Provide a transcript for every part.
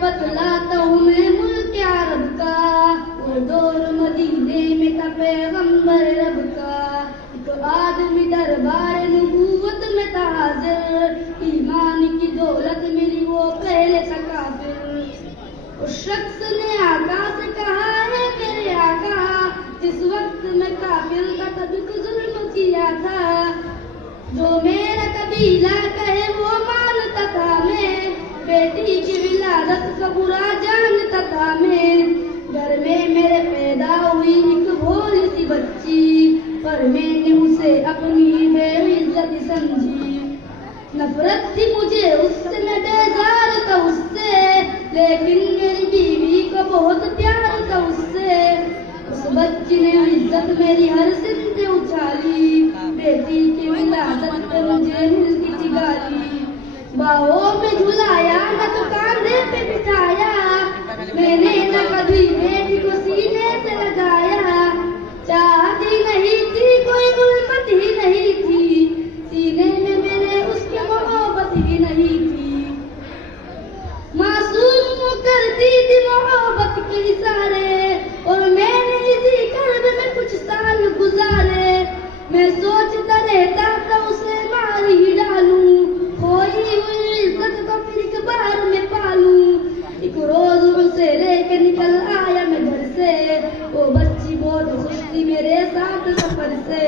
बतलाता हूँ मैं मुल्क अरब का, वो दौर मदीने में था पैगंबर रब का। एक आदमी दरबार नबूवत में था हाजिर, ईमान की दौलत मिली वो पहले था काफिर। उस शख्स ने आका से कहा है मेरे आका, जिस वक्त मैं काफिर था तभी तो जुल्म किया था, जो मेरा कबीला कहे वो मानता था मैं, बेटी की विलादत का बुरा जानता था मैं। घर में मेरे पैदा हुई एक भोली सी बच्ची, पर मैंने उसे अपनी बेइज्जती समझी। नफरत थी मुझे उससे, मैं बेजार था उससे, लेकिन मेरी बीवी को बहुत प्यार था उससे। उस बच्ची ने इज्जत मेरी हर सिंध उछाली, बेटी की विलादत पे मुझे मिलती थी गाली। बाहों में झुलाया न तो कांधे पे बिठाया, मैंने न कभी बेटी को सीने से लगाया। चाहती नहीं थी कोई उल्फत ही नहीं थी, सीने में मेरे उसकी मोहब्बत ही नहीं थी। मासूम करती थी मोहब्बत के इशारे, और मैंने इसी कर्ब में कुछ साल गुजारे। मैं सोचता रहता था उसे मार ही डालूं, खोई हुई इज्जत को फिर एक बार में पालूं। एक रोज उसे लेके निकल आया मैं घर से, वो बच्ची बहुत खुश थी मेरे साथ सफर से।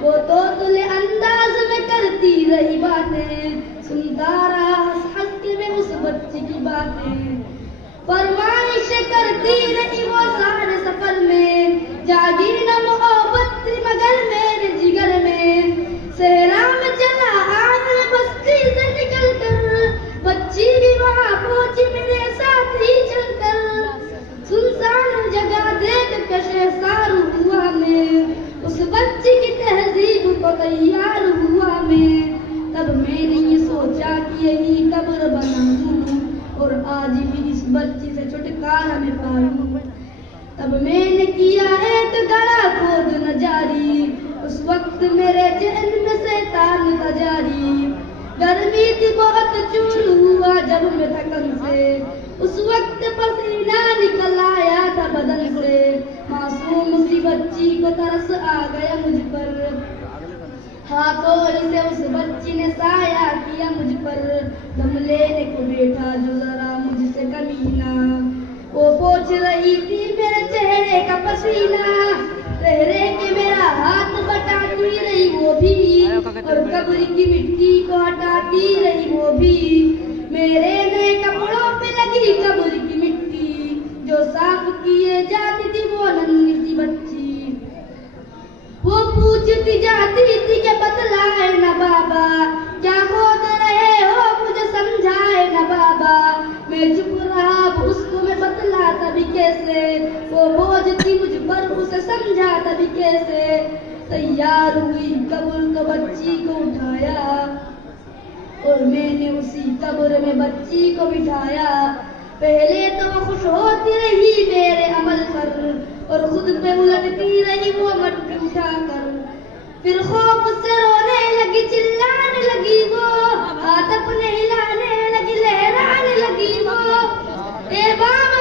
वो तो तुले अंदाज में करती रही बातें, सुनता रहा हंस हंस के मैं उस बच्ची की बातें। फरमाइश करती रही वो सारे सफर में, जागी न मोहब्बत थी मगर मेरे जिगर में। सहरा में चला आग में बस्ती से निकल कर, बच्ची भी वहाँ पहुंची मेरे साथ ही चलकर। सुनसान जगह देख के शहसार हुआ मैं, उस बच्ची की तहजीब को तैयार हुआ मैं। तब मैंने ये सोचा कि यही कब्र बनाऊं, और आज भी इस बच्ची से छुटकारा मैं पाऊं। तब मैंने किया एक गड़ा खोद न जारी, उस वक्त मेरे जहन में शैतान था जारी। गर्मी थी बहुत चूर हुआ जब मैं थकन से, उस वक्त पसीना निकल आया था बदन से। मासूम सी बच्ची को तरस आ गया मुझ पर, हाथों से उस बच्ची ने साया किया मुझ पर। दम लेने को बैठा जो जरा मुझसे कमीना, वो पोंछ रही थी मेरे चेहरे का पसीना। रह रह के मेरा हाथ बटाती रही वो भी, और कब्र की मिट्टी को हटाती रही वो भी। मेरे नए कपड़ों पे लगी कब्र की मिट्टी, जो साफ किए जाती थी वो नन्ही सी बच्ची। वो पूछती जाती थी कि बतलाए न बाबा, क्या खोद रहे हो मुझे समझाए न बाबा। मैं चुप रहा, उसको मैं बतलाता भी कैसे, वो बोझ थी मुझ पर उसे समझाता भी कैसे। तैयार हुई कब्र तो बच्ची को उठाया, और मैंने उसी कब्र में बच्ची को बिठाया। पहले तो वो खुश होती रही मेरे अमल पर, और खुद पे उलटती रही वो मटकी उठाकर। फिर खौफ से रोने लगी, चिल्लाने लगी वो, हाथ अपने हिलाने लगी, लहराने लगी वो। ए बाम